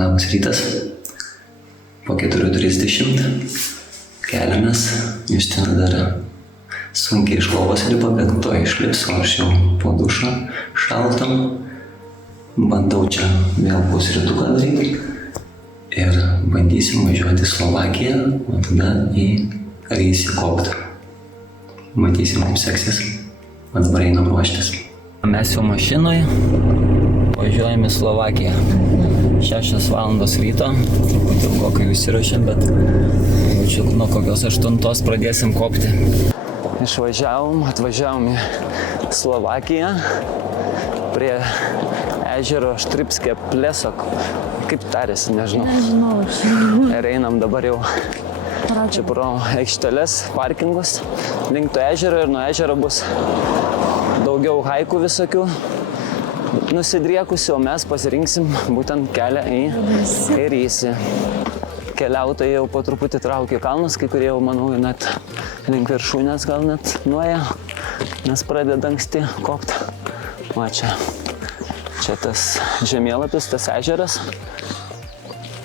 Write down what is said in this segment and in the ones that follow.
Labas rytas. Po 4:30 keliamės. Justina dar sunkiai iš lovos lipa, bet to išlips, o aš jau po dušo šaltam. Bandau čia vėl pusrytuką daryti ir bandysim važiuoti į Slovakiją, o tada į Rysį kopt. Matysim, kaip seksis. O dabar einam ruoštis. Mes jau mašinoje važiuojame į Slovakiją. 6 valandos ryto, truputį ilgokai užsiruošėm, bet jaučiu, nuo kokios 8 pradėsim kopti. Atvažiavom į Slovakiją prie ežero Štripskė Plesok. Kaip tarėsi, nežinau. Ir einam dabar jau čia pro aikšteles, parkingus, link to ežero, ir nuo ežero bus daugiau haikų visokių nusidriekusių, o mes pasirinksim būtent kelią į Rysį. Keliautojai jau po truputį traukia kalnus, kai kurie jau, manau, net link viršūnės gal net nuėję, nes pradeda anksti kopti. Va čia tas žemėlapis, tas ežeras.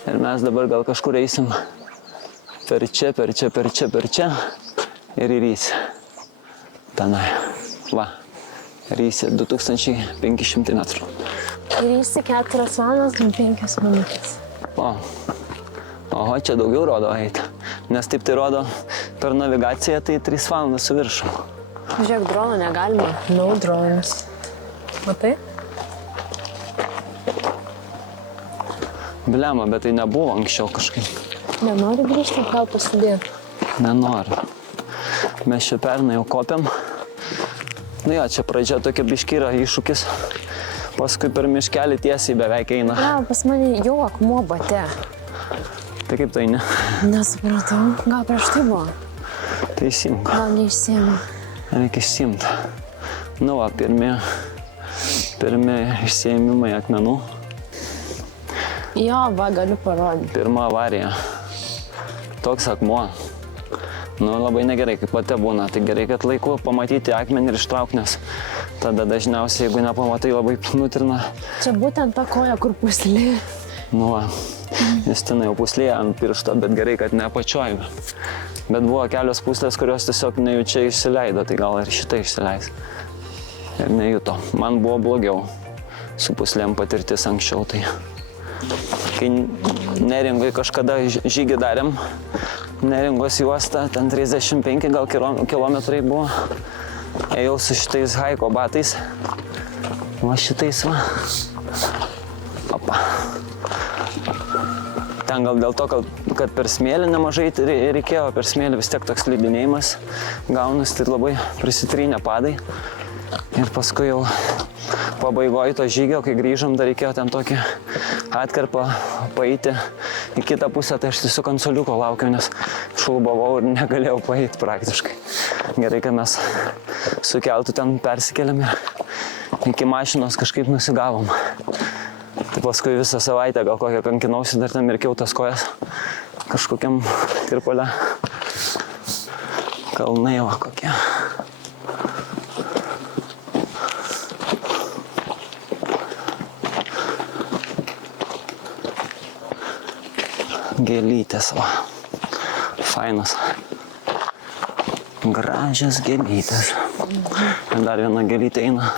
Ir mes dabar gal kažkur eisim per čia ir į Rysį. Tenai. Va. Rysį 2500 metrų. Rysį 4 valandas ir 5 minutės. Oho, čia daugiau rodo eiti. Nes taip tai rodo per navigaciją, tai 3 valandas su viršum. Žiūrėk, drono negalima. No drones. Matai? Blema, bet tai nebuvo anksčiau kažkaip. Nenori grįžti, ką pasidėti? Nenoriu. Mes čia pernai jau kopiam. Nu jo, čia pradžia tokia biški yra iššūkis. Paskui per miškelį tiesiai beveik eina. Pas mane jau akmuo bate. Tai kaip tai ne? Nesupratau. Gal prieš tai buvo? Tai išsimk. Gal neišsiėmė. Reikia išsiimti. Nu va, pirmi išsiėmimai akmenų. Jo, va, galiu parodyti. Pirma avarija. Toks akmuo. Nu, labai negerai, kaip pate būna. Tai gerai, kad laiku pamatyti akmenį ir ištraukti, nes tada dažniausiai, jeigu nepamatai, labai nutrina. Čia būtent ta koja, kur puslė. Nu va, Justina jau puslėje ant piršto, bet gerai, kad ne apačioj. Bet buvo kelios puslės, kurios tiesiog nejučia išsileido, tai gal ir šitą išsileis. Ir nejuto. Man buvo blogiau su puslėm patirtis anksčiau. Tai kai Neringoj kažkada žygį darėm, Neringos juosta, ten 35 gal kilometrai buvo. Ėjau su šitais haiko batais. Va šitais va. Opa. Ten gal dėl to, kad per smėlį nemažai reikėjo, per smėlį vis tiek toks slidinėjimas gaunas, tai labai prisitrynė padai. Ir paskui jau pabaigoje to žygio, kai grįžom, dar reikėjo ten tokį atkarpą paeiti į kitą pusę, tai aš tiesiog ant suoliuko laukiau, nes šlubavau ir negalėjau paeiti praktiškai. Gerai, kad mes su keltu ten persikėlėm ir iki mašinos kažkaip nusigavom. Tai paskui visą savaitę gal kokią kankinausi, dar ten mirkiau tas kojas kažkokiam tirpale. Kalnai va kokie. Gėlytės, va. Fainas. Gražios gėlytės. Ir dar viena gėlytė eina.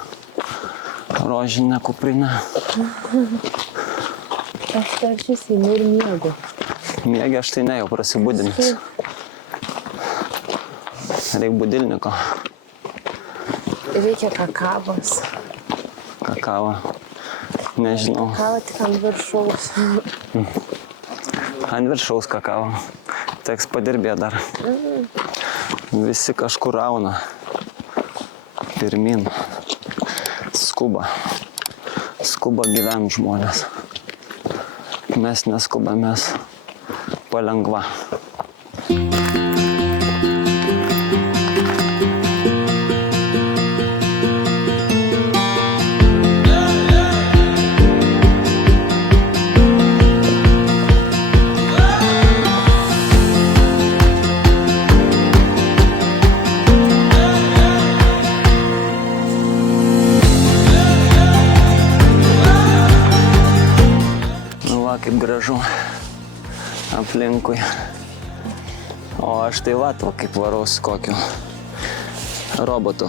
Rožinė kuprinė. Aš taršys įmu ir miegu. Miegi aš tai ne, jau prasibudinęs. Reik budilniko. Reikia kakavos. Kakava. Nežinau. Kakava tik ant viršaus. Ant viršaus kakavo. Teks padirbėti dar. Visi kažkur rauna. Pirmin. Skuba. Skuba gyvent žmonės. Mes neskuba, mes palengva. kaip gražu aplinkui. O aš tai va, kaip varau su kokiu robotu.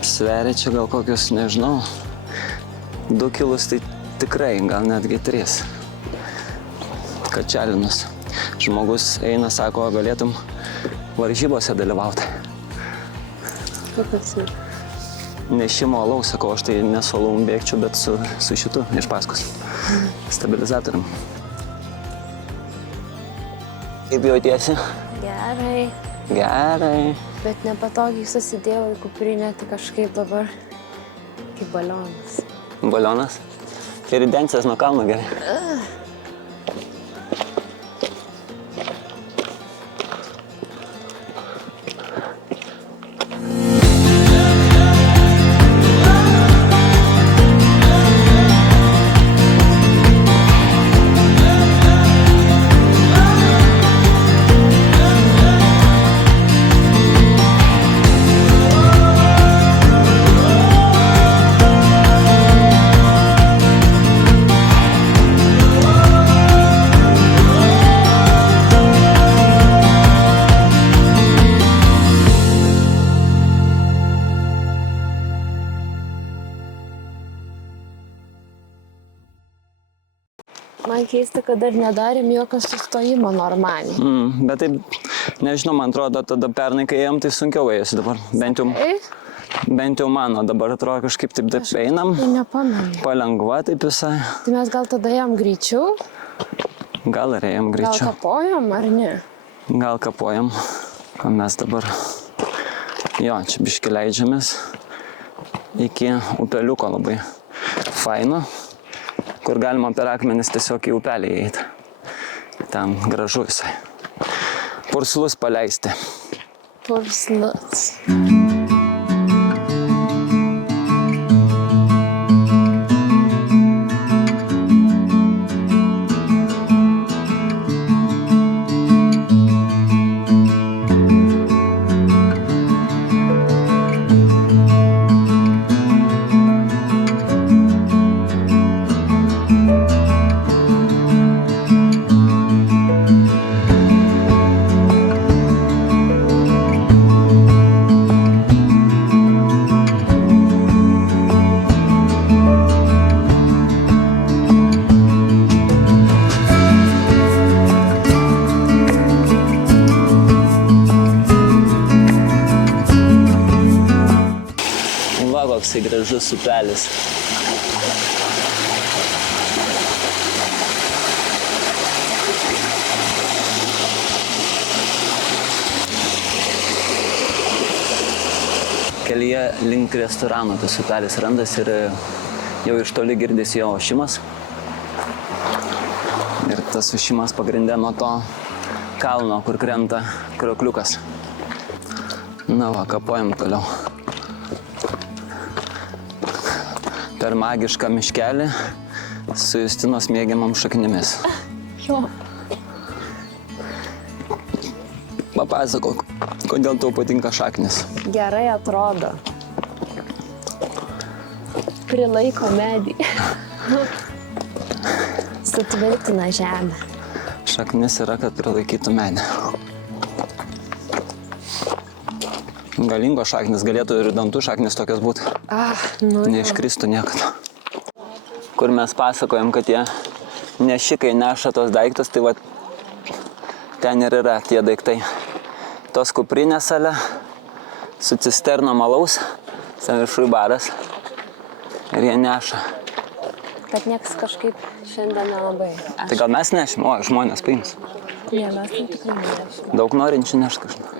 Sveria čia gal kokius, nežinau, 2 kilus tai tikrai, gal netgi 3. Kačelinus. Žmogus eina, sako, galėtum varžybose dalyvauti. Kaip esi? Nešimo alaus, sakau, aš tai ne su alaum bėgčiau, bet su šitu iš paskos. Stabilizatorium. Kaip jautiesi? Gerai. Gerai. Bet nepatogiai susidėjau į kuprinę, tai kažkaip dabar kaip balionas. Balionas? Tai ridencijos nuo kalno gerai. Man keista, kad dar nedarėm jokio sustojimo normaliai. Bet taip, nežinau, man atrodo, tada pernai, kai ėjom, tai sunkiau ėjosi dabar. Bent jau mano, dabar atrodo kažkaip taip einam. Tai nepamenu. Palengva taip visai. Tai mes gal tada ėjom greičiau? Gal ir ėjom greičiau. Gal kapojom ar ne? Gal kapojom. O mes dabar, jo, čia biškį leidžiamės iki upeliuko labai faino, kur galima per akmenis tiesiog į upelį įeiti. Ten gražu visai. Purslus paleisti. Purslus. Koksai gražus upelis. Kelyje link restorano tas upelis randas ir jau iš toli girdisi jo ošimas. Ir tas ošimas pagrinde nuo to kalno, kur krenta kriokliukas. Na va, kapojam toliau. Per magišką miškelį su Justinos mėgiamam šaknimis. Jo. Papasakok, kodėl tau patinka šaknis? Gerai atrodo. Prilaiko medį. Sutvirtina žemę. Šaknis yra, kad prilaikytų medį. Galingo šaknis, galėtų ir dantų šaknis tokios būti. Neiškristų niekada. Kur mes pasakojam, kad tie nešikai neša tos daiktus, tai va ten ir yra tie daiktai. Tos kuprinės ale, su cisternom alaus, ten viršui baras ir jie neša. Bet nieks kažkaip šiandien nelabai. Tai gal mes nešim, o žmonės paims. Ne, mes tai tikrai nešim. Daug norinčių neš kažką.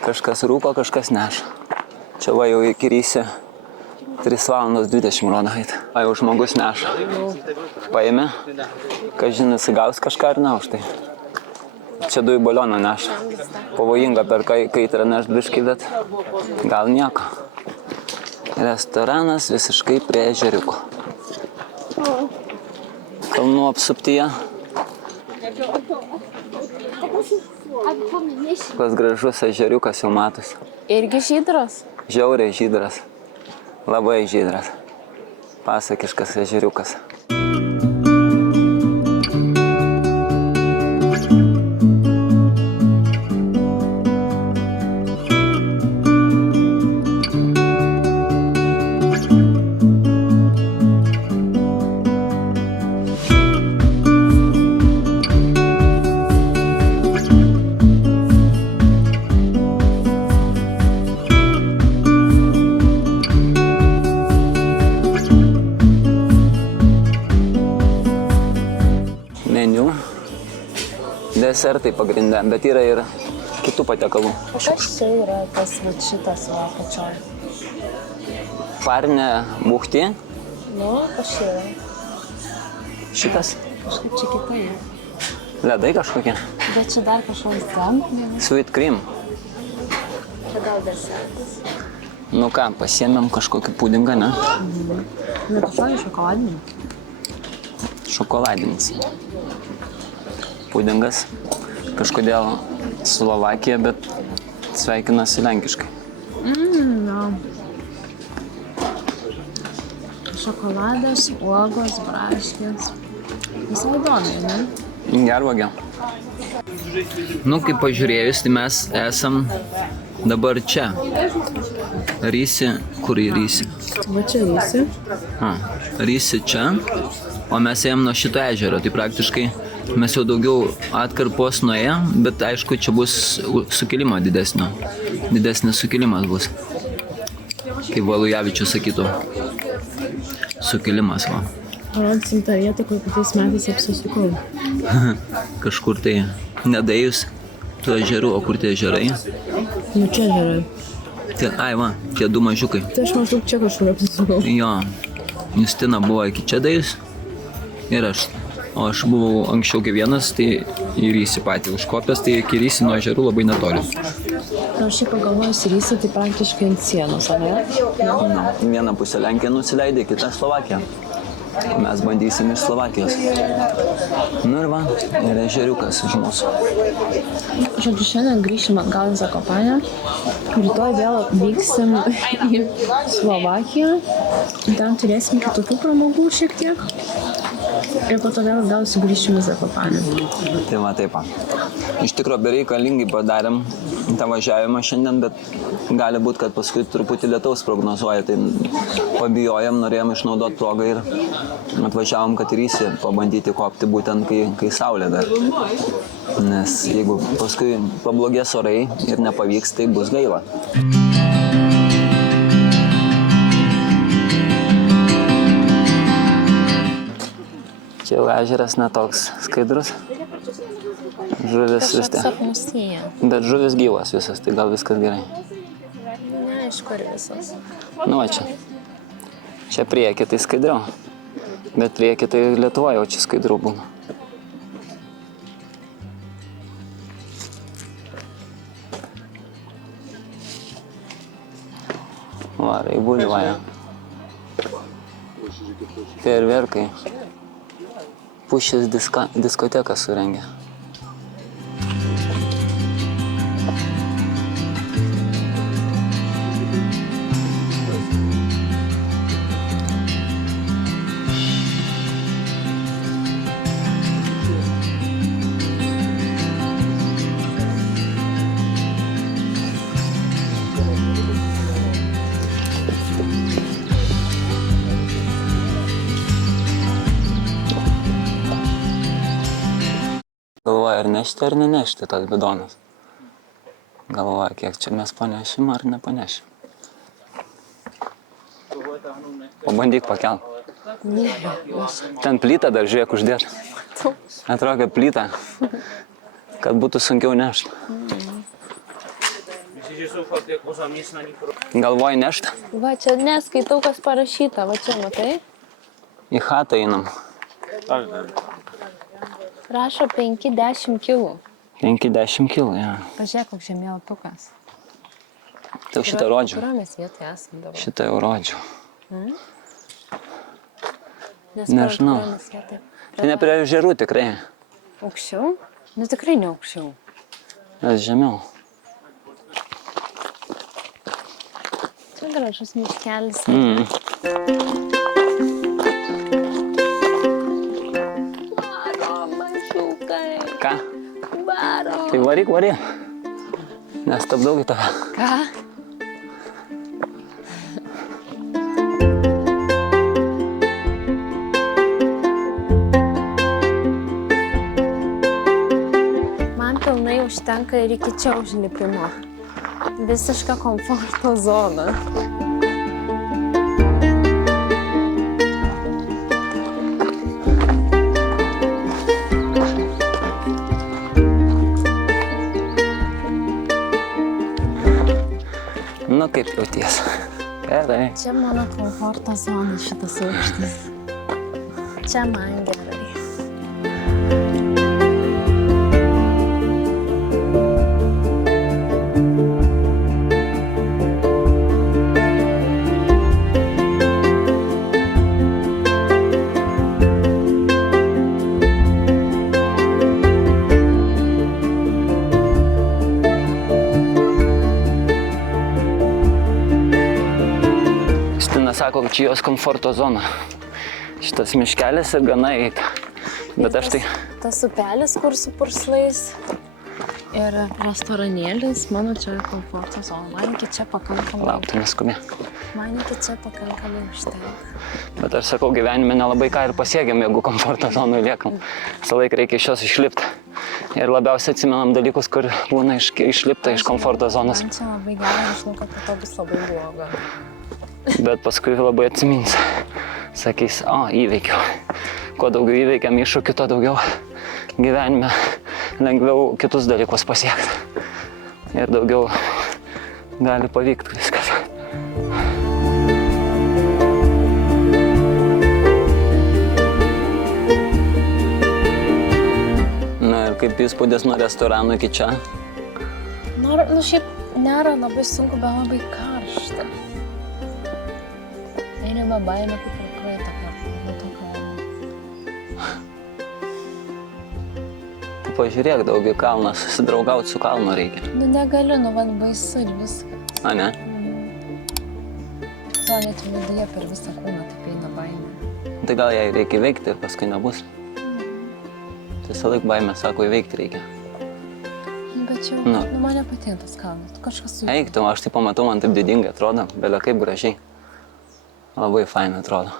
Kažkas rūko, kažkas neša. Čia va jau iki Rysė 3 valandos 20 rodo eit. Va jau žmogus neša. Paėmė, kažin įsigaus kažką ar ne už tai. Čia dujų balioną neša. Pavojinga per kaitrą nešt biškį, bet gal nieko. Restoranas visiškai prie ežeriuko. Kalnų apsuptyje. Kas gražus ežeriukas jau matosi. Irgi žydras? Žiauriai žydras. Labai žydras. Pasakiškas ežeriukas. Meniu. Desertai pagrinde, bet yra ir kitų patiekalų. O kas čia yra tas šitas va pačioj? Parnė buchti. Nu, kas čia yra? Šitas. Kažkaip čia kitai. Ledai kažkokie. Bet čia dar kažkoks dumpling. Sweet cream. Čia gal desertas. Nu ką, pasiėmėm kažkokį pudingą, ne? Nu, kažkokį šokoladinį. Šokoladinis. Pudingas. Kažkodėl Slovakija, bet sveikinasi lenkiškai. No. Šokoladas, uogos, braškės. Visai įdomiai, ne? Gervagė. Nu, kaip pažiūrėjus, tai mes esam dabar čia. Rysi, kur į Rysi? Va čia Rysi. Rysi čia, o mes ėjom nuo šito ežero, tai praktiškai mes jau daugiau atkarpos nuėjom, bet aišku, čia bus sukilimo didesnio. Didesnis sukilimas bus. Kaip Valujavičius sakytų. Sukilimas, va. Parodysim tą vietą, kur kitais metais apsisukau. Kažkur tai nedėjus tų ežerų, o kur tie ežerai? Nu čia gerai. Ai, va, tie du mažiukai. Tai aš maždaug čia kažkur apsisukau. Jo, Justina buvo iki čia dėjus ir aš. O aš buvau anksčiau kaip vienas, tai į Rysį patį užkopęs, tai iki Rysį nuo ežerų labai netoli. Aš šiaip pagalvojus Rysį, tai praktiškai ant sienos, ar ne? Vieną pusę Lenkija nusileidė, kitą Slovakiją. O mes bandysim iš Slovakijos. Nu ir va, ir ežeriukas už mūsų. Žodžiu, šiandien grįšim atgal į Zakopanę. Rytoj vėl vyksim į Slovakiją. Ten turėsim kitokių pramogų šiek tiek. Ir po to vėl sugrįšim į Zakopanę. Tai va taip. Iš tikro bereikalingai padarėm tą važiavimą šiandien, bet gali būti, kad paskui truputį lietaus prognozuoja. Tai pabijojom, norėjom išnaudoti progą ir atvažiavom, kad į Rysį pabandyti kopti būtent kai saulė dar. Nes jeigu paskui pablogės orai ir nepavyks, tai bus gaila. Čia jau ežeras netoks skaidrus. Žuvis vis tiek. Bet žuvis gyvas visas, tai gal viskas gerai. Ne, iš kur visas. Nu, va čia. Čia priekį tai skaidriau. Bet priekį tai Lietuvoje jau čia skaidriau būna. Varai bulvaja. Fejerverkai. Pušės diskoteką surengė. Galvoja, ar nešti, ar nenešti tas bidonas. Galvoja, kiek čia mes panešim, ar nepanešim. Pabandyk pakelt. Ne, Ten plytą dar žiūrėk uždėt. Atrodo, kad plytą, kad būtų sunkiau nešti. Galvoji nešti? va čia neskaitau, kas parašyta. Va čia, matai? Į chatą einam. Rašo 5-10 kilų. 5-10 kilų, ja. Pažiūrėk, koks žemėlatukas. Tau šitą rodžiau. Kurio mes vietoje esam dabar? Šitą jau rodžiau. Nežinau. Tai ne prie ežerų tikrai. Aukščiau? Nu tikrai ne aukščiau. Nes žemiau. Čia gražus miškelis. Tai varyk. Nestabdau į tave. Ką? Man pilnai užtenka ir iki čia užlipimo. Visiška komforto zona. Nu, kaip jauties? Gerai. Čia mano komforto zona šitas aukštis. Čia man gerai. Sako, kad čia jos komforto zona. Šitas miškelis ir gana eik. Bet aš tai... Tas upelis, kur su purslais ir restoranėlis, mano čia komforto zona. Man iki čia pakankamai... Laukti neskubė. Man iki čia pakankamai užtenka. Bet aš sakau, gyvenime nelabai ką ir pasiekėm, jeigu komforto zonui liekam. Visą laiką reikia iš jos išlipti. Ir labiausiai atsimenam dalykus, kur būna išlipta iš komforto zonos. Man čia labai gerai, aš žinau, kad to bus labai bloga. Bet paskui labai atsimins. Sakys, įveikiau. Kuo daugiau įveikiam iššūkių, tuo daugiau gyvenime lengviau kitus dalykus pasiekti. Ir daugiau gali pavykti viskas. Na ir kaip įspūdis nuo restorano iki čia? Šiaip nėra labai sunku, bet labai karšta. Einame baimę kaip ir praeitą kartą, nuo to kalno. Tai pažiūrėk, daugiau kalną, susidraugauti su kalnu reikia. Negaliu, van baisu ir viskas. A, ne? To net viduje per visą kūną taip eina baimė. Tai gal jai reikia įveikti ir paskui nebus. Visą laik baimę sako, įveikti reikia. Bet čia, man nepatinka tas kalnas, kažkas su... Eik, tu, aš tai pamatau, man taip didingai atrodo, belia kaip gražiai. Labai fainai atrodo.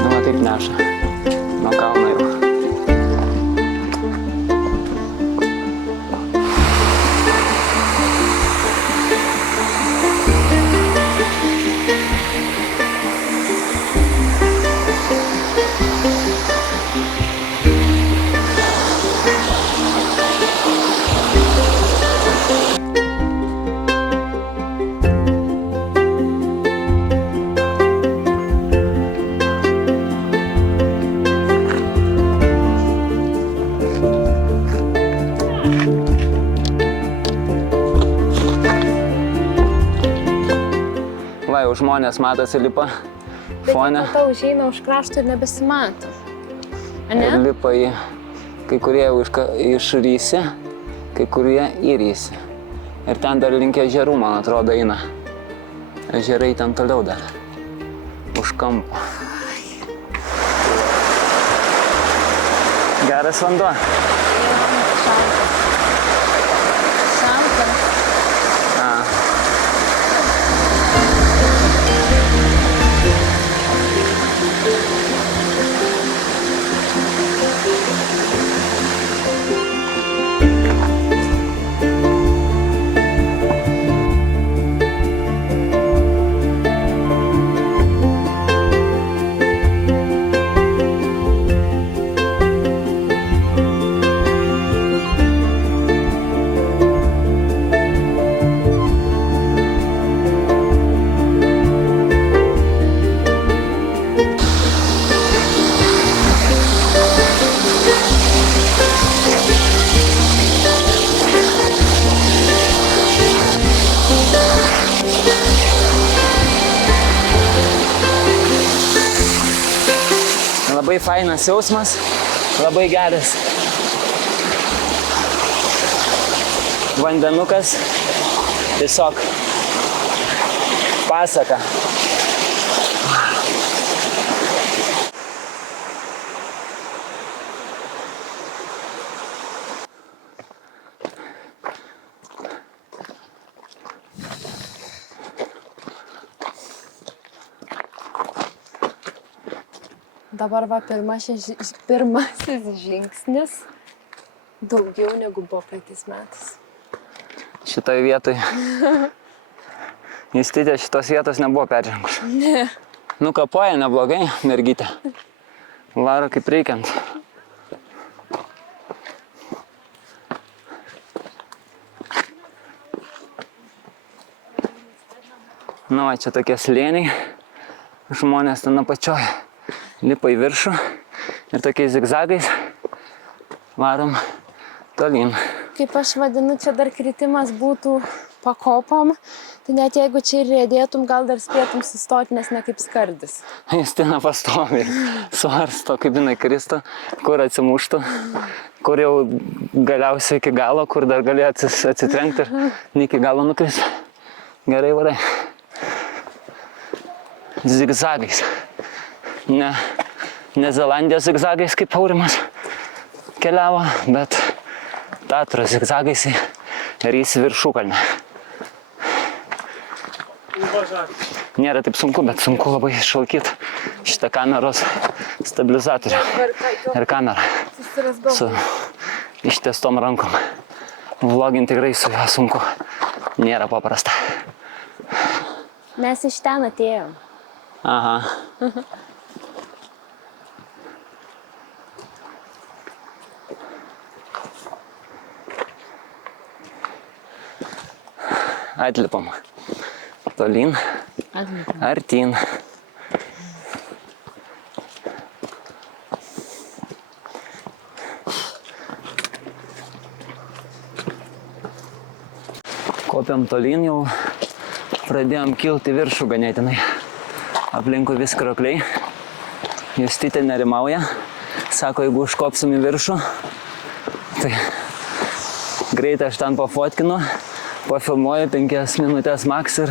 Nu, taip neša. Nuo kalno jau. Va, jau žmonės matosi lipa fone. Bet tau užeina už krašto ir nebesimato. Ane? Ir lipa į, kai kurie išrysi, kai kurie įrysi. Ir ten dar link ežerų, man atrodo, eina. Ežerai ten toliau dar. Už kampo. Geras vanduo. Šaltas. Labai fainas jausmas, labai geras. Vandenukas, tiesiog pasaka. Dabar va pirmasis žingsnis daugiau negu buvo praeitais metais. Šitoj vietoj. Justitė šitos vietos nebuvo peržengus. Ne. Nukapoja neblogai, mergytė. Varo kaip reikiant. Nu, va, čia tokie slėniai. Žmonės ten apačioj lipa į viršų ir tokiais zigzagais varom tolyn. Kaip aš vadinu, čia dar kritimas būtų pakopom, tai net jeigu čia ir riedėtum, gal dar spėtum sustoti, nes ne kaip skardis. Justina pastovi, svarsto, kaip jinai kristų, kur atsimuštų, kur jau galiausiai iki galo, kur dar gali atsitrenkti ir iki galo nukris. Gerai varai. Zigzagais. Ne Zelandijos zigzagais, kaip Aurimas keliavo, bet Tatros zigzagais ir į viršukalnę. Nėra taip sunku, bet sunku labai išlaikyti šitą kameros stabilizatorių ir kamerą su ištiestom rankom. Vloginti tikrai su juo sunku. Nėra paprasta. Mes iš ten atėjom. Aha. Atlipam. Tolyn. Artyn. Kopiam tolyn, jau pradėjom kilti viršų ganėtinai. Aplinkui vis krokliai. Justytė nerimauja. Sako, jeigu užkopsim į viršų, tai greitai aš ten pafotkinu, pafilmuoju 5 minutės maks ir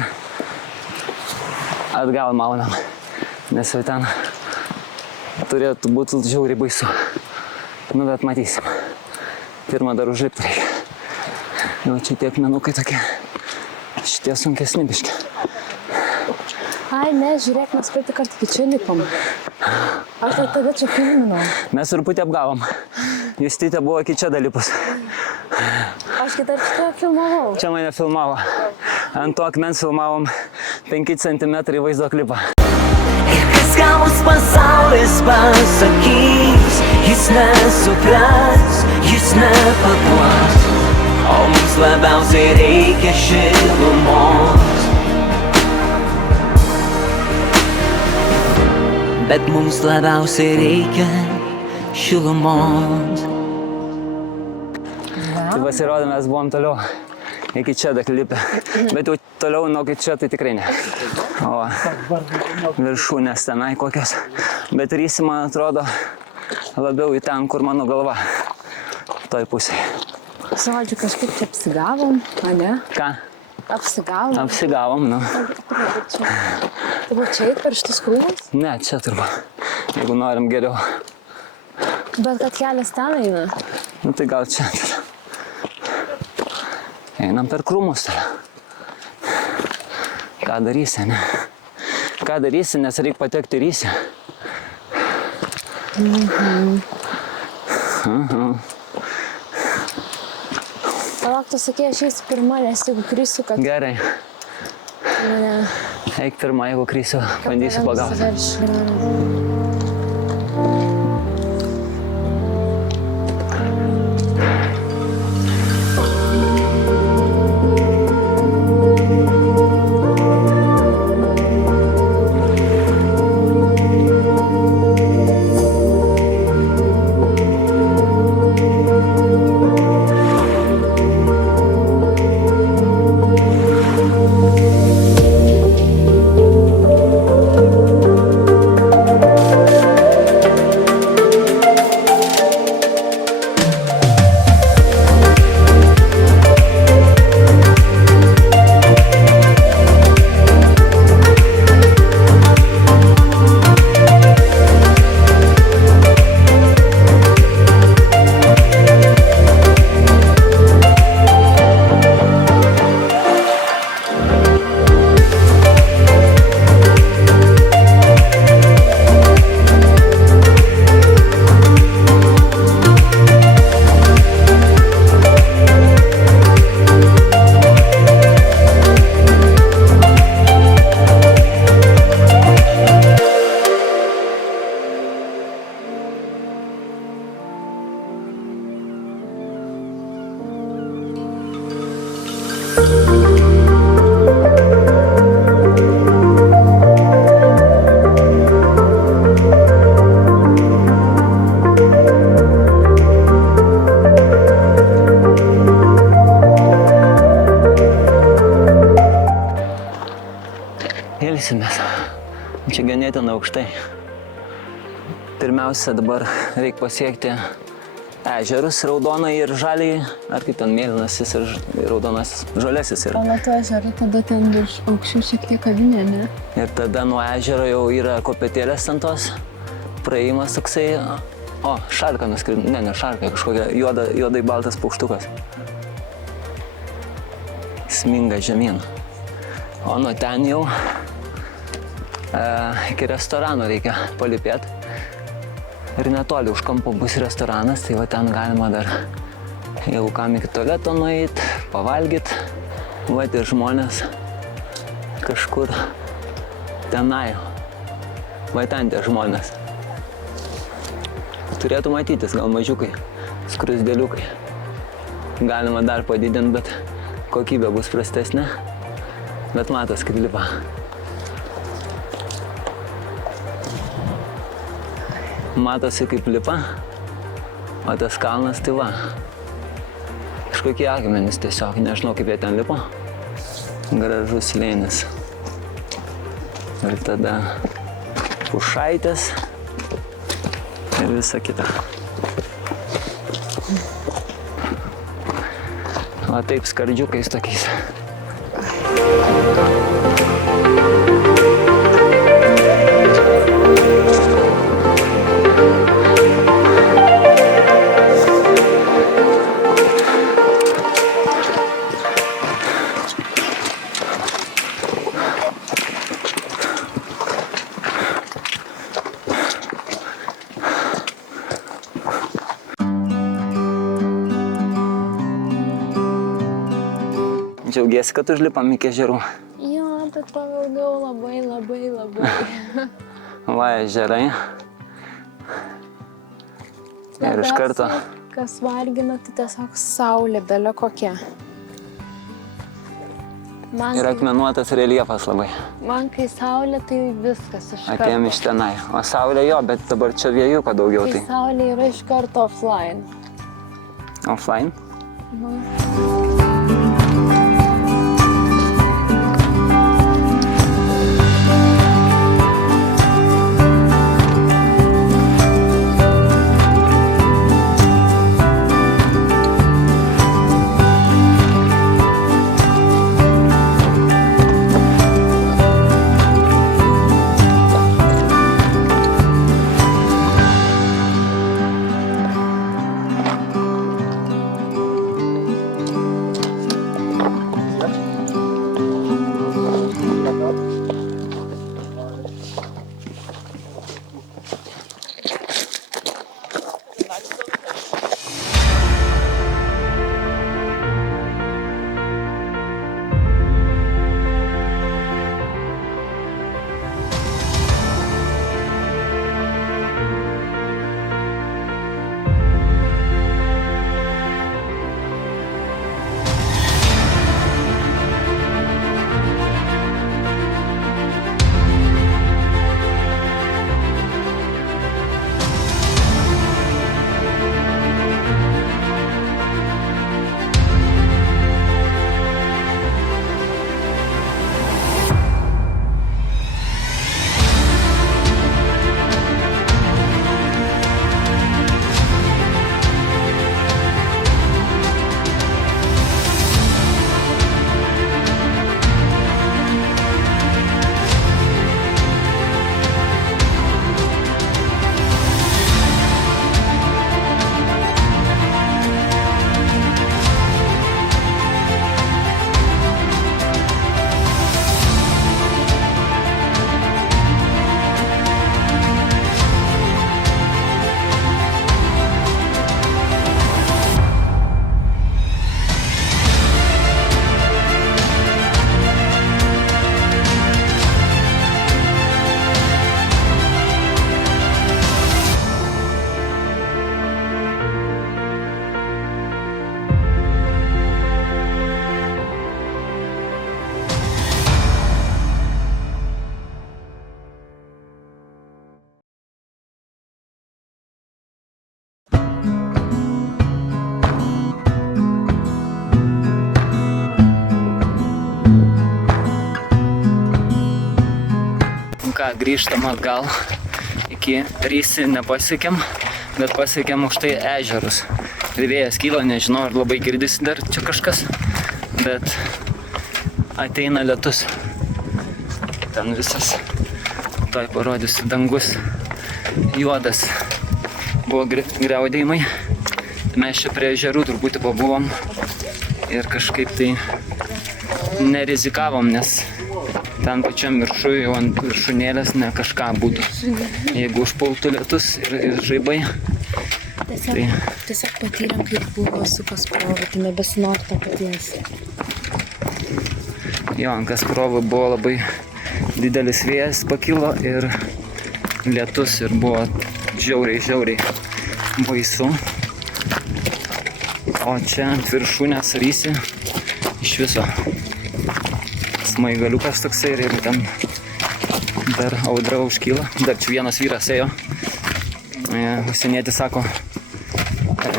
atgal maunam. Nes jau ten turėtų būti žiauriai baisu. Nu, bet matysim. Pirmą dar užlipti reikia. Jau čia tie akmenukai tokie. Šitie sunkesni biški. Ai, ne, žiūrėk, mes praeitą kartą iki čia lipom. Aš dar tada čia filminau. Mes truputį apgavom. Justytė buvo iki čia dalipus. Aš kitą čia filmavau. Čia mane filmavo. Ant to akmens filmavom 5 cm vaizdo klipą. Ir kas gavus pasaulis pasakys, jis nesupras, jis nepaduos. O mums labiausiai reikia šilumos. Bet mums labiausiai reikia šilumos. Tai pasirodo, mes buvom toliau iki čia daklipę. Bet jau toliau nuo iki čia tai tikrai ne. O viršūnės tenai kokios. Bet rysi, man atrodo, labiau į ten, kur mano galva. Toj pusėje. Žodžiu, kažkaip čia apsigavom, ane? Ką? Apsigavom. Apsigavom, nu. Tai buvo čia per šitus krūmus? Ne, čia turbūt. Jeigu norim geriau. Bet kad kelias ten eina. Nu tai gal čia. Einam per krūmus. Ką darysi, ne? Ką darysi, nes reikia patekti rysi. Palauk, tu sakė, aš eisiu pirma, nes jeigu krisiu, kad... Gerai. Mane... Eik pirma, jeigu krisiu, bandysiu pagauti. kelsimės. Čia ganėtinai aukštai. Pirmiausia, dabar reikia pasiekti ežerus, raudonai ir žaliai, ar kaip ten mėlynasis ir raudonasis, žalesis yra. O nuo to ežero tada ten virš aukščiau šiek tiek kavinė, ne? Ir tada nuo ežero jau yra kopėtėlės ant tos, praėjimas toksai, o, šarka nuskrido, ne šarka, kažkokia juodai baltas paukštukas. Sminga žemyn. O nuo ten jau iki restorano reikia palipėti. Ir netoli už kampo bus restoranas, tai va ten galima dar, jeigu kam iki tualeto nueit, pavalgyt. Va tie žmonės kažkur tenai. Va ten tie žmonės. Turėtų matytis, gal mažiukai, skrusdėliukai. Galima dar padidinti, bet kokybė bus prastesnė. Bet matos, kaip lipa. Matosi, kaip lipa, o tas kalnas tai va. Kažkokie akmenys tiesiog, nežinau, kaip jie ten lipo. Gražus slėnis. Ir tada pušaitės ir visa kita. Va taip skardžiukais tokiais. Džiaugiesi, kad užlipam iki ežerų. Jo, bet pavargau labai. Va, ežerai. Ir iš karto. Kas vargina, tai tiesiog saulė belė kokia. Ir akmenuotas reljefas labai. Man kai saulė, tai viskas iš karto. Atėjom iš tenai. O saulė jo, bet dabar čia vėjuko daugiau Kai tai. saulė yra iš karto offline. Offline? ką, grįžtam atgal. Iki Rysį nepasiekėm, bet pasiekėm už tai ežerus. Ir vėjas kyla, nežinau, ar labai girdisi dar čia kažkas, bet ateina lietus. Ten visas, toj parodysiu, dangus juodas. Buvo griaudėjimai. Mes čia prie ežerų truputį pabuvom ir kažkaip tai nerizikavom, nes ten pačiam viršui, jau ant viršūnėlės ne kažką būtų. Jeigu užpultų lietus ir žaibai, Tiesiog patyrėm, kaip buvo su Kasparovu, tai nebesinori to paties. Jo, ant Kasparovo buvo labai didelis vėjas pakilo ir lietus ir buvo žiauriai baisu. O čia ant viršūnės Rysį iš viso smaigaliukas toksai ir ten dar audra užkyla. Dar čia vienas vyras ėjo. Užsienietis sako,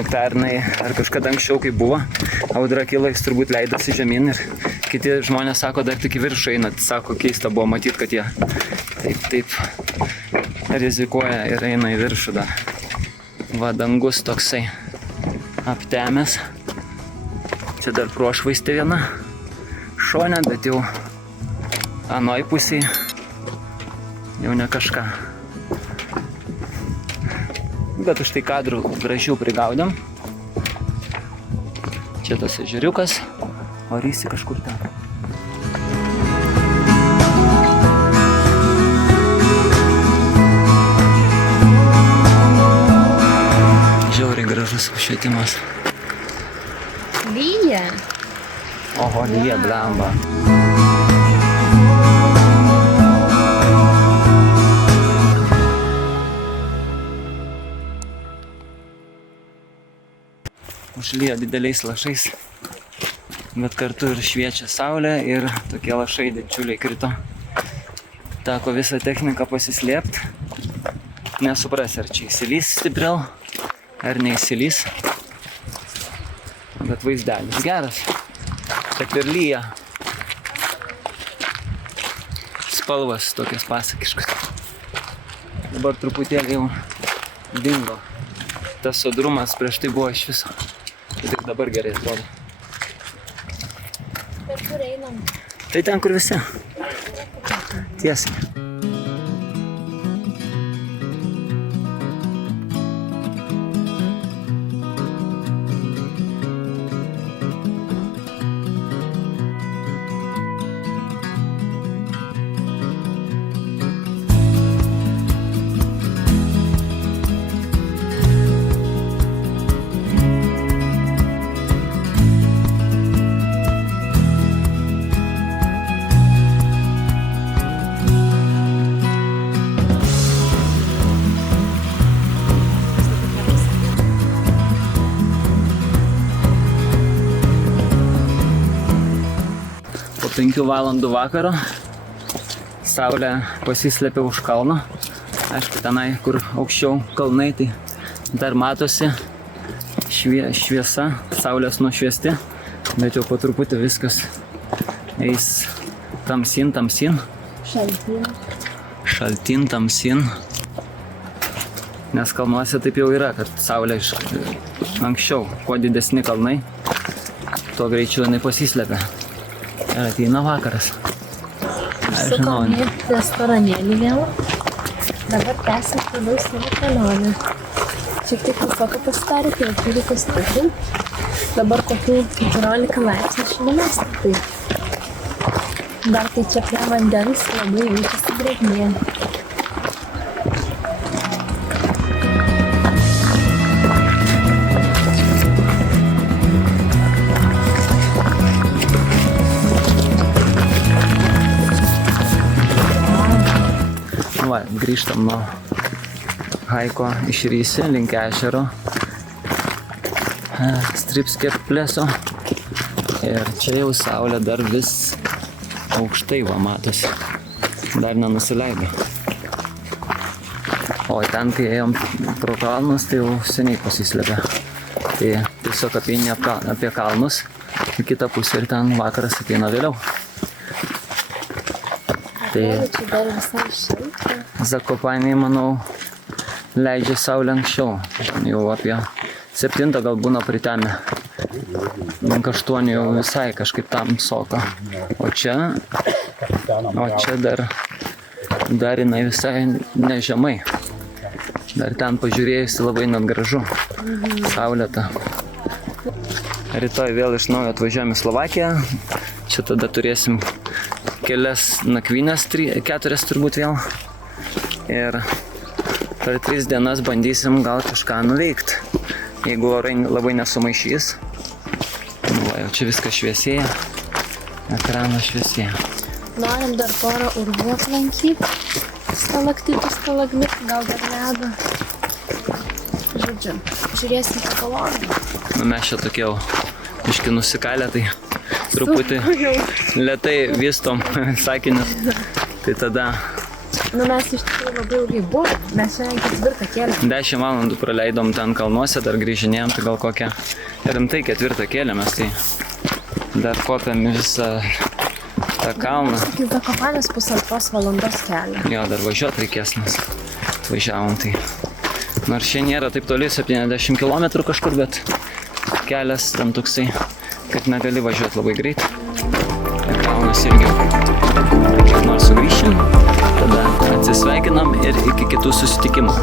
pernai ar kažkada anksčiau, kai buvo, audra kyla, jis turbūt leidosi žemyn ir kiti žmonės sako, dar tik į viršų eina. Sako, keista buvo matyti, kad jie taip rizikuoja ir eina į viršų dar. Va, dangus toksai aptemęs. Čia dar prošvaistė viena šone, bet jau anoj pusėj jau ne kažką. Bet už tai kadrų gražių prigaudėm. Čia tas ežeriukas, o Rysį kažkur ten. Žiauriai gražus apšvietimas. Lyja. Oho, lyja, blemba. Užlyja dideliais lašais, bet kartu ir šviečia saulė ir tokie lašai didžiuliai krito. Teko visą techniką pasislėpti. Nesupras, ar čia įsilys stipriau, ar neįsilys. Bet vaizdelis geras. Taip ir lyja. Spalvas tokias pasakiškas. Dabar truputėlį jau dingo. Tas sodrumas prieš tai buvo iš viso. Tik dabar gerai atrodo. Per kur einam? Tai ten, kur visi. Tiesiai. Po 5 valandų vakaro saulė pasislėpė už kalno. Aišku, tenai, kur aukščiau kalnai, tai dar matosi šviesa, saulės nušviesti, bet jau po truputį viskas eis tamsin. Šaltin, tamsin. Nes kalnuose taip jau yra, kad saulė anksčiau, kuo didesni kalnai, tuo greičiau jinai pasislėpia. Ir ateina vakaras. Sukam į restoranėlį vėl. Dabar tęsim toliau savo kelionę. Šiek tiek visokio pasidarė, kai turiu pasitikti. Dabar kokių 14 laipsnių šilumos. Tai dar tai čia prie vandens labai jaučiasi drėgmė. Va, grįžtam nuo haiko iš Rysį link ežero Stripskė pleso ir čia jau saulė dar vis aukštai va matosi, dar nenusileido. O ten, kai ėjom pro kalnus, tai jau seniai pasislėpė. Tai tiesiog apie kalnus į kitą pusę ir ten vakaras ateina vėliau. Tai Čia dar visai šilta. Zakopaniai, manau, leidžia saulę anksčiau. Jau apie 7 gal būna pritemę. Link 8 jau visai kažkaip tam soko. O čia dar jinai visai nežemai. Dar ten pažiūrėjusi labai net gražu. Saulėta. Rytoj vėl iš naujo atvažiuojame į Slovakiją. Čia tada turėsim kelias nakvynės, 4 turbūt vėl. Ir per 3 dienas bandysim gal kažką nuveikti. Jeigu orai labai nesumaišys. Va, jau čia viskas šviesėja. Ekranas šviesėja. Norim dar porą urvų aplankyti. Stalaktitų, stalagmitų, gal dar ledą. Žodžiu, žiūrėsim patologiją. Nu, mes čia tokie jau biški nusikalę, tai truputį lėtai vystom sakinius. Tai tada Nu mes iš tikrųjų labai ilgai buvom. Mes šiandien 4 kėlėm. 10 valandų praleidom ten kalnuose, dar grįžinėjom, tai gal kokią rimtai 4 kėlėmės, tai dar kopėm visą tą kalną. Iki Zakopanės 1,5 valandos kelią. Jo, dar važiuot reikės, nes atvažiavom, tai nors čia nėra taip toli, 70 km kažkur, bet kelias ten toksai, kad negali važiuoti labai greit. Ir kalnas irgi. Kiek nors sugrįšim, tada atsisveikinam ir iki kitų susitikimų.